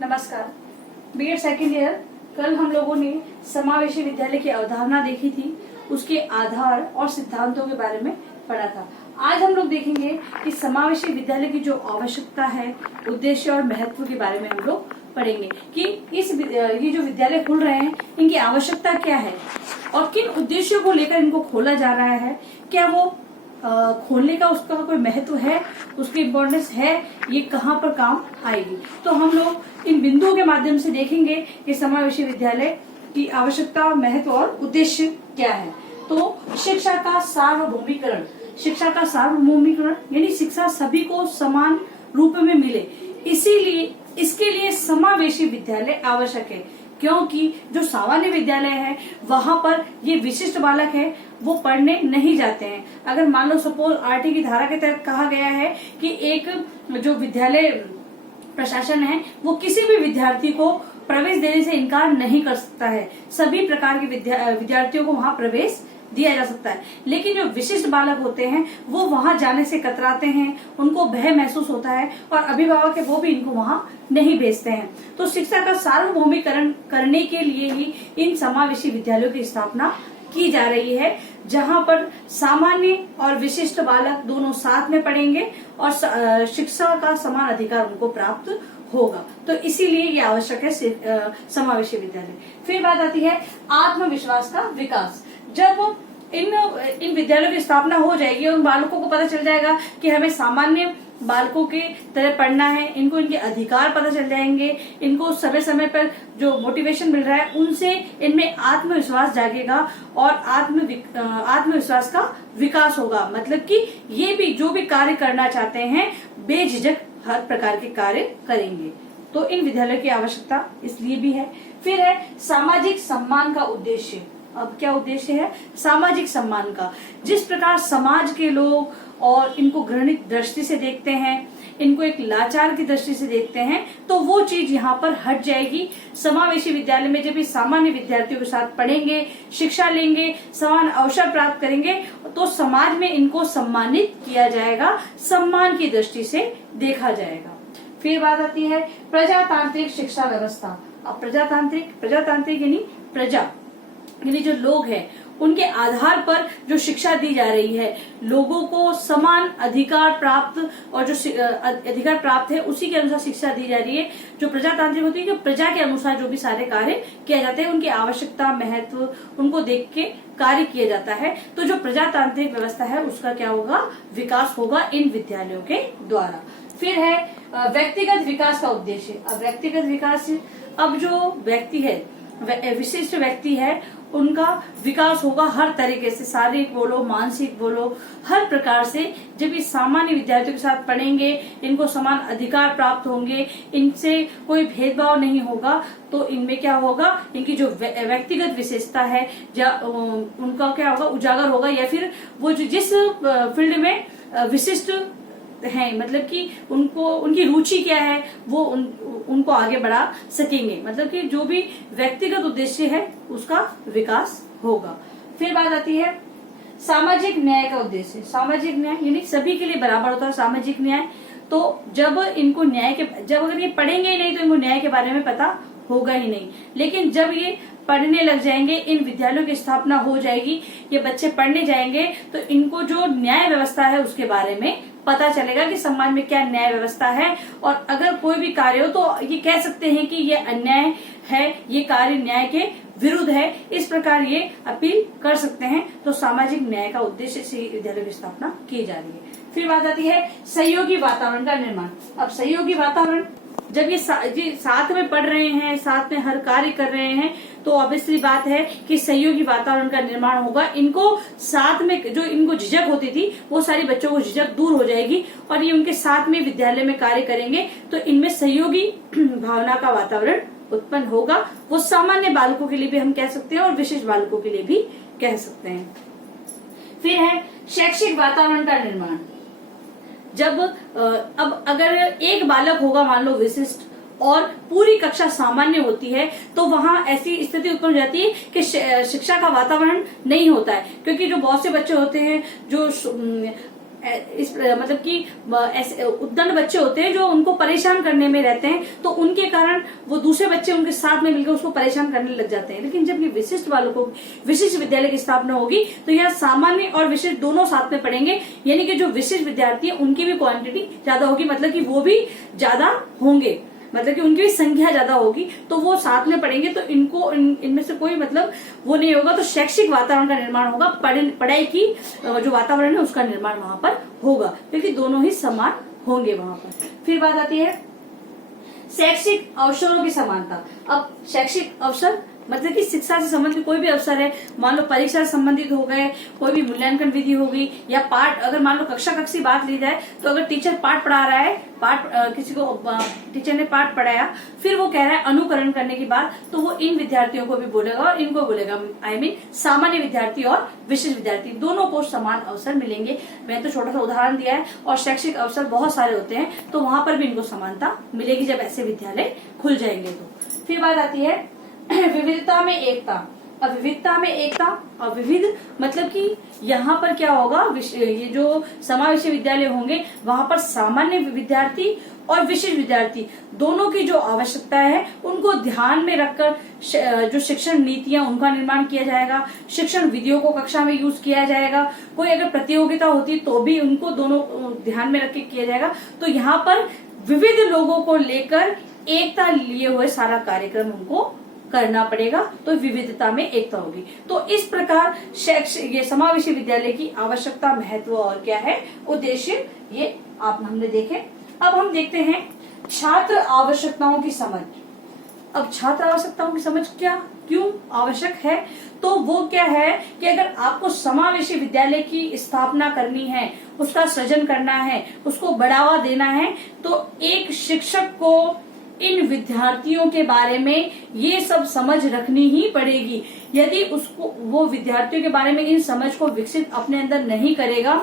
नमस्कार। BEd second year, कल हम लोगों ने समावेशी विद्यालय की अवधारणा देखी थी, उसके आधार और सिद्धांतों के बारे में पढ़ा था। आज हम लोग देखेंगे कि समावेशी विद्यालय की जो आवश्यकता है, उद्देश्य और महत्व के बारे में हम लोग पढ़ेंगे कि ये जो विद्यालय खुल रहे हैं, इनकी आवश्यकता क्या है और किन उद्देश्यों को लेकर इनको खोला जा रहा है। क्या वो खोलने का उसका कोई महत्व है, उसकी इम्पोर्टेंस है, ये कहाँ पर काम आएगी। तो हम लोग इन बिंदुओं के माध्यम से देखेंगे कि समावेशी विद्यालय की आवश्यकता, महत्व और उद्देश्य क्या है। तो शिक्षा का सार्वभौमिकरण, शिक्षा का सार्वभौमिकरण यानी शिक्षा सभी को समान रूप में मिले, इसीलिए इसके लिए समावेशी विद्यालय आवश्यक है। क्योंकि जो सामान्य विद्यालय है वहां पर ये विशिष्ट बालक है, वो पढ़ने नहीं जाते हैं। अगर मान लो सपोज आरटी की धारा के तहत कहा गया है कि एक जो विद्यालय प्रशासन है वो किसी भी विद्यार्थी को प्रवेश देने से इनकार नहीं कर सकता है, सभी प्रकार के विद्यार्थियों को वहां प्रवेश दिया जा सकता है। लेकिन जो विशिष्ट बालक होते हैं वो वहां जाने से कतराते हैं, उनको भय महसूस होता है और अभिभावक है वो भी इनको वहां नहीं भेजते हैं। तो शिक्षा का सार्वभौमिकरण करने के लिए ही इन समावेशी विद्यालयों की स्थापना की जा रही है, जहां पर सामान्य और विशिष्ट बालक दोनों साथ में पढ़ेंगे और शिक्षा का समान अधिकार उनको प्राप्त होगा। तो इसीलिए ये आवश्यक है समावेशी विद्यालय। फिर बात आती है आत्मविश्वास का विकास। जब इन विद्यालयों की स्थापना हो जाएगी और उन बालकों को पता चल जाएगा कि हमें सामान्य बालकों के तरह पढ़ना है, इनको इनके अधिकार पता चल जाएंगे, इनको समय समय पर जो मोटिवेशन मिल रहा है उनसे इनमें आत्मविश्वास जागेगा और आत्मविश्वास का विकास होगा। मतलब कि ये भी जो भी कार्य करना चाहते हैं बेझिझक हर प्रकार के कार्य करेंगे। तो इन विद्यालयों की आवश्यकता इसलिए भी है। फिर है सामाजिक सम्मान का उद्देश्य। अब क्या उद्देश्य है सामाजिक सम्मान का? जिस प्रकार समाज के लोग और इनको घृणित दृष्टि से देखते हैं, इनको एक लाचार की दृष्टि से देखते हैं, तो वो चीज यहाँ पर हट जाएगी। समावेशी विद्यालय में जब ये सामान्य विद्यार्थियों के साथ पढ़ेंगे, शिक्षा लेंगे, समान अवसर प्राप्त करेंगे, तो समाज में इनको सम्मानित किया जाएगा, सम्मान की दृष्टि से देखा जाएगा। फिर बात आती है प्रजातांत्रिक शिक्षा व्यवस्था। अब प्रजातांत्रिक यानी प्रजा यानी जो लोग हैं उनके आधार पर जो शिक्षा दी जा रही है, लोगों को समान अधिकार प्राप्त और जो अधिकार प्राप्त है उसी के अनुसार शिक्षा दी जा रही है। जो प्रजातांत्रिक होती है, जो प्रजा के अनुसार जो भी सारे कार्य किए जाते हैं, उनकी आवश्यकता, महत्व उनको देख के कार्य किया जाता है। तो जो प्रजातांत्रिक व्यवस्था है उसका क्या होगा, विकास होगा इन विद्यालयों के द्वारा। फिर है व्यक्तिगत विकास का उद्देश्य। अब व्यक्तिगत विकास, अब जो व्यक्ति है, विशिष्ट व्यक्ति है, उनका विकास होगा हर तरीके से, शारीरिक बोलो, मानसिक बोलो, हर प्रकार से। जब ये सामान्य विद्यार्थियों के साथ पढ़ेंगे, इनको समान अधिकार प्राप्त होंगे, इनसे कोई भेदभाव नहीं होगा, तो इनमें क्या होगा, इनकी जो व्यक्तिगत विशेषता है उनका क्या होगा, उजागर होगा, या फिर वो जिस फील्ड में विशिष्ट हैं, मतलब कि उनको उनकी रुचि क्या है वो उनको आगे बढ़ा सकेंगे। मतलब कि जो भी व्यक्तिगत उद्देश्य है उसका विकास होगा। फिर बात आती है सामाजिक न्याय का उद्देश्य। सामाजिक न्याय यानी सभी के लिए बराबर होता है सामाजिक न्याय। तो जब इनको जब अगर ये पढ़ेंगे ही नहीं तो इनको न्याय के बारे में पता होगा ही नहीं। लेकिन जब ये पढ़ने लग जाएंगे, इन विद्यालयों की स्थापना हो जाएगी, ये बच्चे पढ़ने जाएंगे, तो इनको जो न्याय व्यवस्था है उसके बारे में पता चलेगा कि समाज में क्या न्याय व्यवस्था है, और अगर कोई भी कार्य हो तो ये कह सकते हैं कि ये अन्याय है, ये कार्य न्याय के विरुद्ध है, इस प्रकार ये अपील कर सकते हैं। तो सामाजिक न्याय का उद्देश्य से विद्यालय की स्थापना की जा रही है। फिर बात आती है सहयोगी वातावरण का निर्माण। अब सहयोगी वातावरण, जब ये साथ में पढ़ रहे हैं, साथ में हर कार्य कर रहे हैं, तो ऑब्वियसली बात है कि सहयोगी वातावरण का निर्माण होगा। इनको साथ में जो इनको झिझक होती थी वो सारी बच्चों को झिझक दूर हो जाएगी और ये उनके साथ में विद्यालय में कार्य करेंगे, तो इनमें सहयोगी भावना का वातावरण उत्पन्न होगा। वो सामान्य बालकों के लिए भी हम कह सकते हैं और विशिष्ट बालकों के लिए भी कह सकते हैं। फिर है शैक्षिक वातावरण का निर्माण। जब अब अगर एक बालक होगा मान लो विशिष्ट और पूरी कक्षा सामान्य होती है, तो वहां ऐसी स्थिति उत्पन्न हो जाती है कि शिक्षा का वातावरण नहीं होता है, क्योंकि जो बहुत से बच्चे होते हैं जो इस मतलब कि ऐसे उद्दंड बच्चे होते हैं जो उनको परेशान करने में रहते हैं, तो उनके कारण वो दूसरे बच्चे उनके साथ में मिलकर उसको परेशान करने लग जाते हैं। लेकिन जब ये विशिष्ट वालों को विशिष्ट विद्यालय की स्थापना होगी तो यहाँ सामान्य और विशिष्ट दोनों साथ में पढ़ेंगे, यानी कि जो विशिष्ट विद्यार्थी है उनकी भी क्वांटिटी ज्यादा होगी, मतलब कि वो भी ज्यादा होंगे, मतलब कि उनकी भी संख्या ज्यादा होगी, तो वो साथ में पढ़ेंगे, तो इनको इनमें से कोई मतलब वो नहीं होगा, तो शैक्षिक वातावरण का निर्माण होगा, पढ़ाई की जो वातावरण है उसका निर्माण वहां पर होगा, क्योंकि दोनों ही समान होंगे वहां पर। फिर बात आती है शैक्षिक अवसरों की समानता। अब शैक्षिक अवसर मतलब कि शिक्षा से संबंधित कोई भी अवसर है, मान लो परीक्षा से संबंधित हो गए, कोई भी मूल्यांकन विधि होगी, या पाठ, अगर मान लो कक्षा की बात ली जाए तो अगर टीचर पाठ पढ़ा रहा है, किसी को टीचर ने पाठ पढ़ाया, फिर वो कह रहा है अनुकरण करने की बात, तो वो इन विद्यार्थियों को भी बोलेगा और इनको बोलेगा, I mean, सामान्य विद्यार्थी और विशिष्ट विद्यार्थी दोनों को समान अवसर मिलेंगे। मैं तो छोटा सा उदाहरण दिया है, और शैक्षिक अवसर बहुत सारे होते हैं, तो वहां पर भी इनको समानता मिलेगी जब ऐसे विद्यालय खुल जाएंगे। तो फिर बात आती है विविधता में एकता। अब विविधता में एकता और विविध मतलब कि यहाँ पर क्या होगा, ये जो समावेशी विद्यालय होंगे वहां पर सामान्य विद्यार्थी और विशिष्ट विद्यार्थी दोनों की जो आवश्यकता है उनको ध्यान में रखकर जो शिक्षण नीतियां उनका निर्माण किया जाएगा, शिक्षण विधियों को कक्षा में यूज किया जाएगा, कोई अगर प्रतियोगिता होती तो भी उनको दोनों ध्यान में रख के किया जाएगा। तो यहाँ पर विविध लोगों को लेकर एकता लिए हुए सारा कार्यक्रम उनको करना पड़ेगा, तो विविधता में एकता होगी। तो इस प्रकार ये समावेशी विद्यालय की आवश्यकता, महत्व और क्या है उद्देश्य, ये हमने देखे। अब हम देखते हैं छात्र आवश्यकताओं की समझ। अब छात्र आवश्यकताओं की समझ क्यों आवश्यक है, तो वो क्या है कि अगर आपको समावेशी विद्यालय की स्थापना करनी है, उसका सृजन करना है, उसको बढ़ावा देना है, तो एक शिक्षक को इन विद्यार्थियों के बारे में ये सब समझ रखनी ही पड़ेगी। यदि उसको वो विद्यार्थियों के बारे में इन समझ को विकसित अपने अंदर नहीं करेगा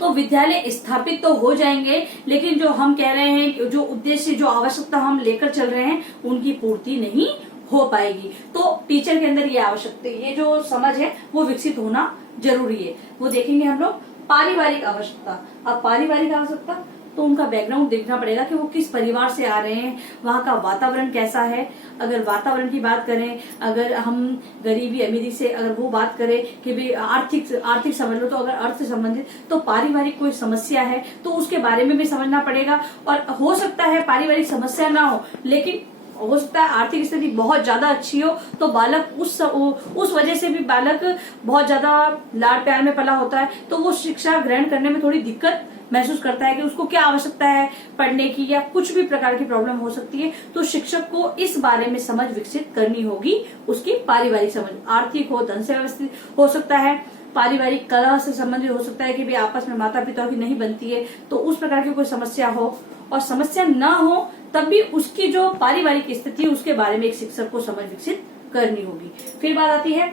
तो विद्यालय स्थापित तो हो जाएंगे, लेकिन जो हम कह रहे हैं, जो उद्देश्य, जो आवश्यकता हम लेकर चल रहे हैं, उनकी पूर्ति नहीं हो पाएगी। तो टीचर के अंदर ये आवश्यकता, ये जो समझ है वो विकसित होना जरूरी है। वो देखेंगे हम लोग पारिवारिक आवश्यकता। अब पारिवारिक आवश्यकता तो उनका बैकग्राउंड देखना पड़ेगा कि वो किस परिवार से आ रहे हैं, वहाँ का वातावरण कैसा है। अगर वातावरण की बात करें, अगर हम गरीबी अमीरी से अगर वो बात करें कि भी आर्थिक समझ लो, तो अगर अर्थ से संबंधित, तो पारिवारिक कोई समस्या है तो उसके बारे में भी समझना पड़ेगा। और हो सकता है पारिवारिक समस्या ना हो, लेकिन हो सकता है आर्थिक स्थिति बहुत ज्यादा अच्छी हो, तो बालक उस वजह से भी बालक बहुत ज्यादा लाड़ प्यार में पला होता है, तो वो शिक्षा ग्रहण करने में थोड़ी दिक्कत महसूस करता है कि उसको क्या आवश्यकता है पढ़ने की, या कुछ भी प्रकार की प्रॉब्लम हो सकती है। तो शिक्षक को इस बारे में समझ विकसित करनी होगी, उसकी पारिवारिक समझ, आर्थिक हो, धन से व्यवस्थित हो सकता है, पारिवारिक कलह से संबंधित हो सकता है कि भी आपस में माता पिता की नहीं बनती है, तो उस प्रकार की कोई समस्या हो, और समस्या ना हो तब भी उसकी जो पारिवारिक स्थिति है उसके बारे में एक शिक्षक को समझ विकसित करनी होगी। फिर बात आती है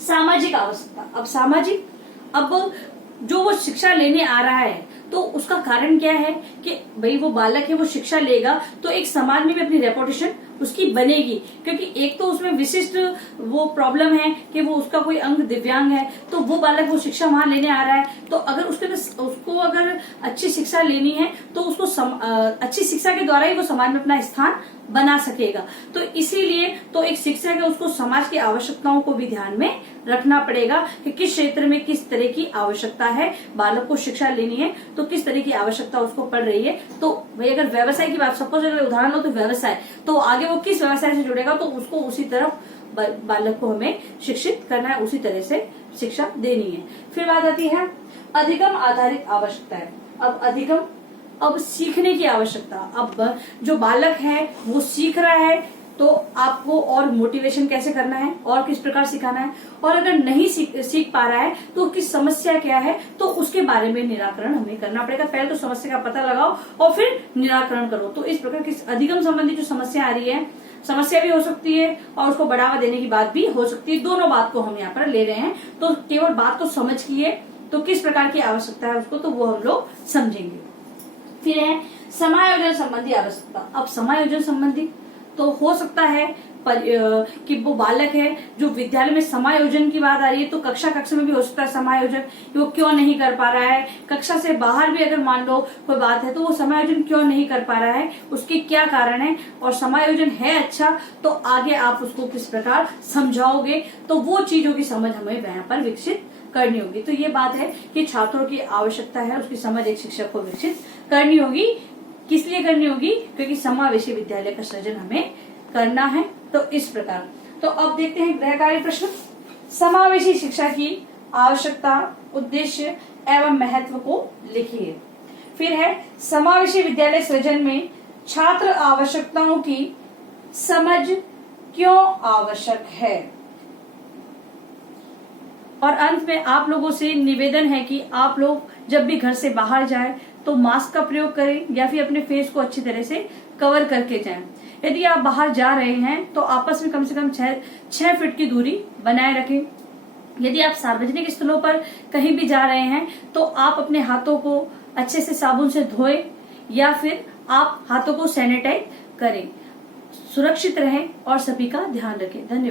सामाजिक आवश्यकता। अब सामाजिक, अब जो वो शिक्षा लेने आ रहा है तो उसका कारण क्या है कि भाई वो बालक है, वो शिक्षा लेगा तो एक समाज में भी अपनी रेपुटेशन उसकी बनेगी, क्योंकि एक तो उसमें विशिष्ट वो प्रॉब्लम है कि वो उसका कोई अंग दिव्यांग है, तो वो बालक वो शिक्षा वहां लेने आ रहा है, तो अगर उसको अगर अच्छी शिक्षा लेनी है तो उसको अच्छी शिक्षा के द्वारा ही वो समाज में अपना स्थान बना सकेगा। तो इसीलिए तो एक शिक्षक है, उसको समाज की आवश्यकताओं को भी ध्यान में रखना पड़ेगा कि किस क्षेत्र में किस तरह की आवश्यकता है, बालक को शिक्षा लेनी है तो किस तरह की आवश्यकता उसको पड़ रही है। तो भाई अगर व्यवसाय की बात, सपोज अगर उदाहरण लो तो व्यवसाय, तो आगे वो किस व्यवसाय से जुड़ेगा तो उसको उसी तरफ बालक को हमें शिक्षित करना है, उसी तरह से शिक्षा देनी है। फिर बात आती है अधिगम आधारित आवश्यकता है। अब सीखने की आवश्यकता। अब जो बालक है वो सीख रहा है तो आपको और मोटिवेशन कैसे करना है और किस प्रकार सिखाना है, और अगर नहीं सीख पा रहा है तो उसकी समस्या क्या है तो उसके बारे में निराकरण हमें करना पड़ेगा। पहले तो समस्या का पता लगाओ और फिर निराकरण करो। तो इस प्रकार की अधिगम संबंधी जो समस्या आ रही है, समस्या भी हो सकती है और उसको बढ़ावा देने की बात भी हो सकती है, दोनों बात को हम यहाँ पर ले रहे हैं। तो केवल बात को समझ किए तो किस प्रकार की आवश्यकता है उसको, तो वो हम लोग समझेंगे। फिर है समायोजन संबंधी आवश्यकता। अब समायोजन संबंधी तो हो सकता है कि वो बालक है जो विद्यालय में समायोजन की बात आ रही है, तो कक्षा में भी हो सकता है समायोजन, वो क्यों नहीं कर पा रहा है। कक्षा से बाहर भी अगर मान लो कोई बात है तो वो समायोजन क्यों नहीं कर पा रहा है, उसके क्या कारण है, और समायोजन है अच्छा तो आगे आप उसको किस प्रकार समझाओगे, तो वो चीजों की समझ हमें वहां पर विकसित करनी होगी। तो ये बात है कि छात्रों की आवश्यकता है उसकी समझ एक शिक्षक को विकसित करनी होगी। किस लिए करनी होगी, क्योंकि समावेशी विद्यालय का सृजन हमें करना है। तो इस प्रकार, तो अब देखते हैं गृह कार्य प्रश्न। समावेशी शिक्षा की आवश्यकता, उद्देश्य एवं महत्व को लिखिए। फिर है समावेशी विद्यालय सृजन में छात्र आवश्यकताओं की समझ क्यों आवश्यक है। और अंत में आप लोगों से निवेदन है कि आप लोग जब भी घर से बाहर जाएं तो मास्क का प्रयोग करें या फिर अपने फेस को अच्छी तरह से कवर करके जाएं। यदि आप बाहर जा रहे हैं तो आपस में कम से कम 6 फीट की दूरी बनाए रखें। यदि आप सार्वजनिक स्थलों पर कहीं भी जा रहे हैं तो आप अपने हाथों को अच्छे से साबुन से धोएं या फिर आप हाथों को सैनिटाइज करें। सुरक्षित रहें और सभी का ध्यान रखें। धन्यवाद।